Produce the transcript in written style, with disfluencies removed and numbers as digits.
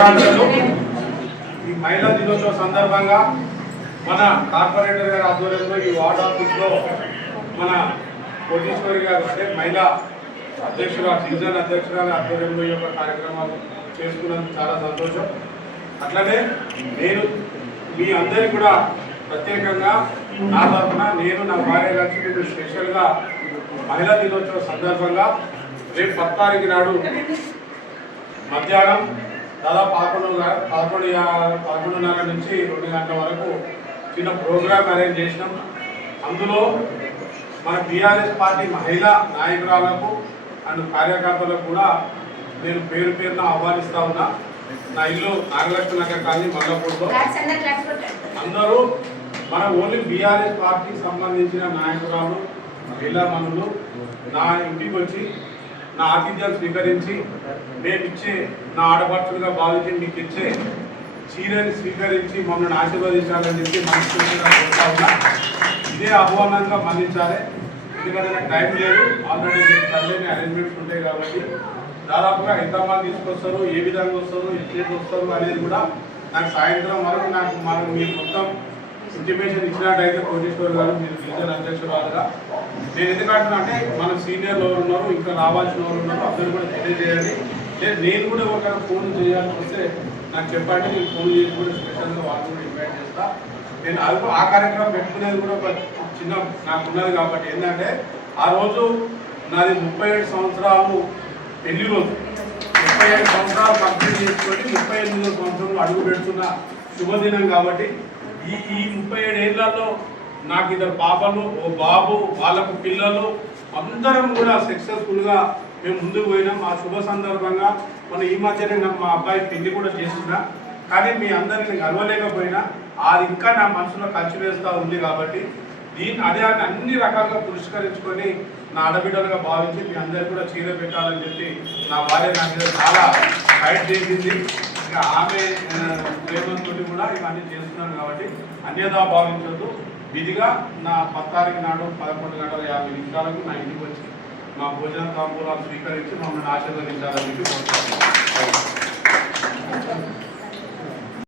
శుభాకాంక్షలు. ఈ మహిళా దినోత్సవ సందర్భంగా మన కార్పొరేటర్ గారి ఆధ్వర్యంలో ఈ వార్డ్ ఆఫీస్లో మన కోటీశ్వరి గారు అంటే మహిళా అధ్యక్షురాలు డివిజన్ అధ్యక్షురాలు ఆధ్వర్యంలో ఈ యొక్క కార్యక్రమాలు చేసుకున్నందుకు చాలా సంతోషం. అట్లనే నేను మీ అందరికీ కూడా ప్రత్యేకంగా నా తరఫున నేను నా భార్య లక్ష్మి స్పెషల్గా మహిళా దినోత్సవ సందర్భంగా రేపు 10 తారీఖు నాడు మధ్యాహ్నం దాదాపు 11:30 నుంచి 2 గంటల వరకు చిన్న ప్రోగ్రామ్ అరేంజ్ చేసినాం. అందులో మన బీఆర్ఎస్ పార్టీ మహిళా నాయకురాలకు అండ్ కార్యకర్తలకు కూడా నేను పేరు పేరున ఆహ్వానిస్తా ఉన్నా. నా ఇల్లు నాగలక్ష్మి నగర్ కాలనీ మల్లపూర్లో. అందరూ మన ఓన్లీ బీఆర్ఎస్ పార్టీకి సంబంధించిన నాయకురాలు మహిళా మనులు నా ఇంటికి వచ్చి నా ఆతిథ్యాలు స్వీకరించి మేము ఇచ్చే నా ఆడపడుచులుగా భావించి మీకు ఇచ్చే చీరని స్వీకరించి మమ్మల్ని ఆశీర్వదించాలని చెప్పి మనస్ఫూర్తిగా కోరుతా ఉన్నా. ఇదే ఆహ్వానంగా మన్నించాలి. ఎందుకంటే నాకు టైం లేదు, ఆల్రెడీ సండేని అరేంజ్మెంట్స్ ఉంటాయి కాబట్టి దాదాపుగా ఎంతమంది తీసుకొస్తారు, ఏ విధంగా వస్తారు, ఎట్లా వస్తారు అనేది కూడా నాకు సాయంత్రం వరకు నాకు మీరు మొత్తం ఇంటిమేషన్ ఇచ్చినట్టయితే కోటీశ్వర్ గారు మీరు డివిజన్ అధ్యక్షురాలుగా నేను ఎందుకంటున్నా అంటే మన సీనియర్లు ఎవరు ఉన్నారు, ఇంకా రావాల్సిన ఎవరు ఉన్నారు అందరూ కూడా తెలియజేయండి. నేను కూడా ఒక ఫోన్ చేయాల్సి వస్తే నాకు చెప్పండి, నేను ఫోన్ చేసి కూడా స్పెషల్గా వాళ్ళు కూడా ఇన్వైట్ చేస్తా. నేను ఆ కార్యక్రమం పెట్టుకునేది కూడా ఒక చిన్న నాకున్నది కాబట్టి ఏంటంటే ఆ రోజు నాది 37 సంవత్సరాలు పెళ్లి రోజు. 37 సంవత్సరాలు కంప్లీట్ చేసుకొని 38వ సంవత్సరంలో అడుగు పెడుతున్న శుభదినం కాబట్టి ఈ 37 ఏళ్లలో నాకు 2 పాపలు, ఓ బాబు, వాళ్ళకు పిల్లలు అందరం కూడా సక్సెస్ఫుల్గా మేము ముందుకు పోయినాం. ఆ శుభ సందర్భంగా మన ఈ మధ్యనే మా అబ్బాయి పెళ్లి కూడా చేస్తున్నా. కానీ మీ అందరిని గర్వలేకపోయినా అది ఇంకా నా మనసులో ఖర్చు వేస్తూ ఉంది కాబట్టి అదే అన్ని రకాలుగా పురస్కరించుకొని నా ఆడబిడ్డలుగా భావించి మీ అందరికీ కూడా చీర పెట్టాలని చెప్పి నా భార్య నా మీద చాలా ఫైట్ చేసింది. ఇంకా ఆమె ప్రేమతో కూడా ఇవన్నీ చేస్తున్నాను కాబట్టి అన్యదా భావించొద్దు. విధిగా నా 10 తారీఖు నాడు 11:50 నా ఇంటికి వచ్చి మా భోజన తాంబూలాలు స్వీకరించి మమ్మల్ని ఆశీర్వదించాలని చెప్పి కోరుతున్నాను.